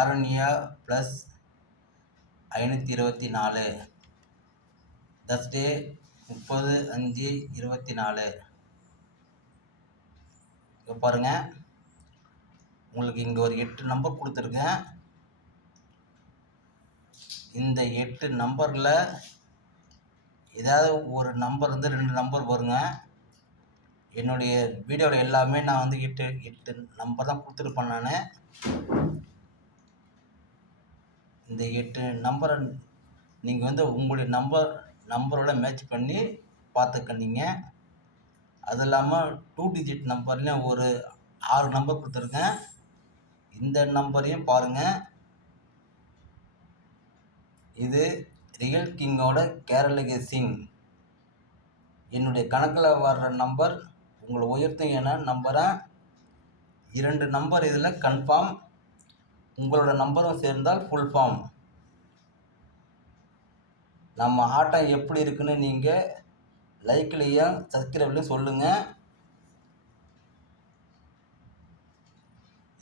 Karunya plus 524 Thursday 30/5/24. இப்போ பாருங்கள், உங்களுக்கு இங்கே ஒரு 8 நம்பர் கொடுத்துருக்கேன். இந்த 8 நம்பரில் ஏதாவது ஒரு நம்பர் வந்து 2 நம்பர் வருங்க. என்னுடைய வீடியோவில் எல்லாமே நான் வந்து 8 நம்பர் தான் கொடுத்துருப்பேன். நான் இந்த 8 நம்பரை நீங்கள் வந்து உங்களுடைய நம்பரோட மேட்ச் பண்ணி பார்த்துக்கண்டீங்க. அது இல்லாமல் 2 டிஜிட் நம்பர்லேயும் ஒரு 6 நம்பர் கொடுத்துருக்கேன். இந்த நம்பரையும் பாருங்கள். இது ரியல் கிங்கோட கேரள கெஸ்ஸிங். என்னுடைய கணக்கில் வர்ற நம்பர் உங்களை உயர்த்தும் என நம்புகிறேன். 2 நம்பர் இதில் கன்ஃபார்ம். உங்களோட நம்பரும் சேர்ந்தால் ஃபுல் ஃபார்ம். நம்ம ஆட்டம் எப்படி இருக்குன்னு நீங்கள் லைக்லேயும் சப்ஸ்கிரைப்லையும் சொல்லுங்கள்.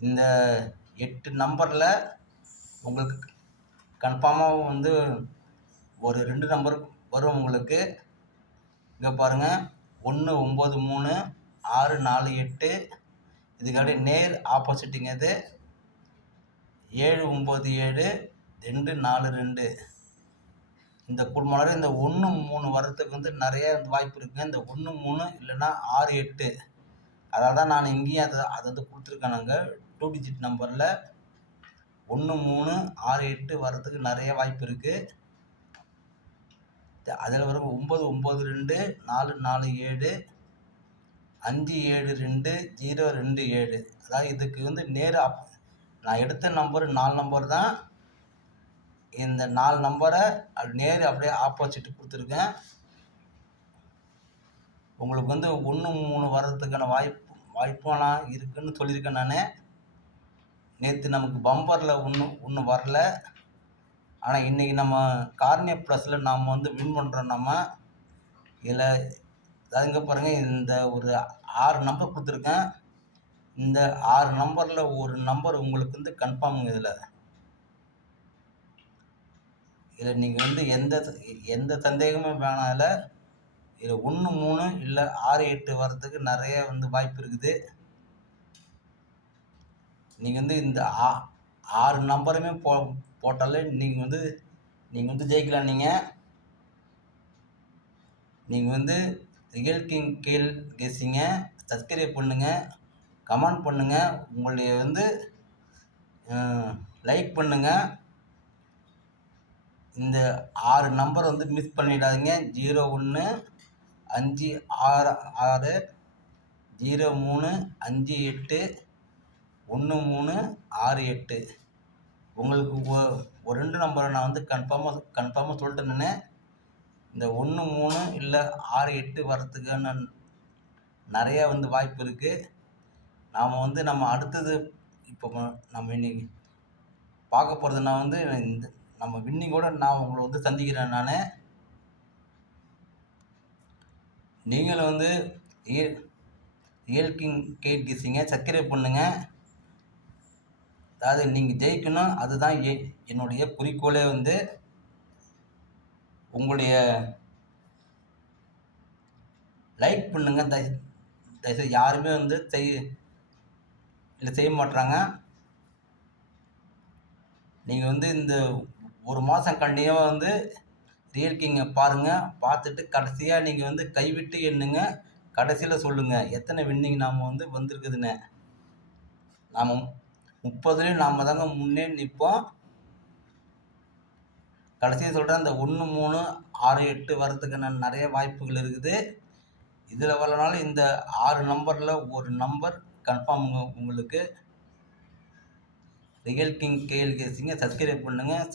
இந்த 8 நம்பரில் உங்களுக்கு கன்ஃபார்மாக வந்து ஒரு 2 நம்பர் வரும் உங்களுக்கு. இங்கே பாருங்கள், 193648. இதுக்காக நேர் ஆப்போசிட்டுங்க. இது 797-242. இந்த குடும்பம் இந்த 1-3 வரத்துக்கு வந்து நிறைய வாய்ப்பு இருக்குங்க. இந்த 1-3 இல்லைன்னா 6-8. அதனால தான் நான் இங்கேயும் அதை வந்து கொடுத்துருக்கேன். நாங்கள் 2 டிஜிட் நம்பரில் 1-3-6-8 வரத்துக்கு நிறைய வாய்ப்பு இருக்குது. அதில் வரும் 9-9-2-4-7-5-7-2-0-2-7. அதாவது இதுக்கு வந்து நேராக நான் எடுத்த நம்பர் 4 நம்பர் தான். இந்த 4 நம்பரை அப்படியே ஆப்போசிட் கொடுத்துருக்கேன். உங்களுக்கு வந்து 1-3 வர்றதுக்கான வாய்ப்பெல்லாம் இருக்குதுன்னு சொல்லியிருக்கேன். நான் நேற்று நமக்கு பம்பரில் ஒன்று வரல. ஆனால் இன்றைக்கி நம்ம கார்னியா ப்ளஸில் நாம் வந்து வின் பண்ணுறோம். நம்ம இதில் அதுங்க பாருங்கள், இந்த ஒரு 6 நம்பர் கொடுத்துருக்கேன். இந்த 6 நம்பரில் ஒரு நம்பர் உங்களுக்கு வந்து கன்ஃபார்முங்க. இதில் நீங்கள் வந்து எந்த சந்தேகமும் வேணாம். இதில் 1-3 இல்லை 6-8 வர்றதுக்கு நிறைய வந்து வாய்ப்பு இருக்குது. நீங்கள் வந்து இந்த 6 நம்பருமே போட்டாலே நீங்கள் வந்து ஜெயிக்கலாம். நீங்கள் வந்து ரியல் கிங் கேல் கெஸ்ஸிங்க சப்ஸ்கிரைப் பண்ணுங்கள், கமெண்ட் பண்ணுங்கள், உங்களுடைய வந்து லைக் பண்ணுங்கள். இந்த 6 நம்பர் வந்து மிஸ் பண்ணிடாதீங்க. 01-5-6-0-3-5-8-13-6-8. உங்களுக்கு ஒரு 2 நம்பரை நான் வந்து கன்ஃபார்மாக சொல்லிட்டேன். நான் இந்த 1-3 இல்லை 6-8 வர்றதுக்கான நிறையா வந்து வாய்ப்பு இருக்குது. நாம் வந்து நம்ம அடுத்தது இப்போ நம்ம இன்னைக்கு பார்க்க போகிறது, நான் வந்து இந்த நம்ம வின்னிங்கோட நான் உங்களை வந்து சந்திக்கிறேன். நான் நீங்களும் வந்து ரியல் கிங் கேட் கெஸ்ஸிங்க சப்ஸ்கிரைப் பண்ணுங்கள். அதாவது நீங்கள் ஜெயிக்கணும், அதுதான் என்னுடைய குறிக்கோளே. வந்து உங்களுடைய லைக் பண்ணுங்கள். தயவுசெய்து யாருமே வந்து செய்ய மாட்டுறாங்க. நீங்கள் வந்து இந்த ஒரு மாதம் கண்டிப்பாக வந்து ரியல் கிங்கை பாருங்கள். பார்த்துட்டு கடைசியாக நீங்கள் வந்து கைவிட்டு எண்ணுங்க. கடைசியில் சொல்லுங்கள் எத்தனை வின்னிங் நாம் வந்து வந்திருக்குதுன்னு. நாம் 30லேயும் நாம் தாங்க முன்னே நிற்போம். கடைசியாக சொல்கிறேன், இந்த 1-3-6-8 வர்றதுக்கான நிறைய வாய்ப்புகள் இருக்குது. இதில் வரனாலும் இந்த 6 நம்பரில் ஒரு நம்பர் கன்ஃபார்முங்க உங்களுக்கு. ரியல் கிங் கேஎல் கெஸ்ஸிங்க சப்ஸ்கிரைப் பண்ணுங்கள்.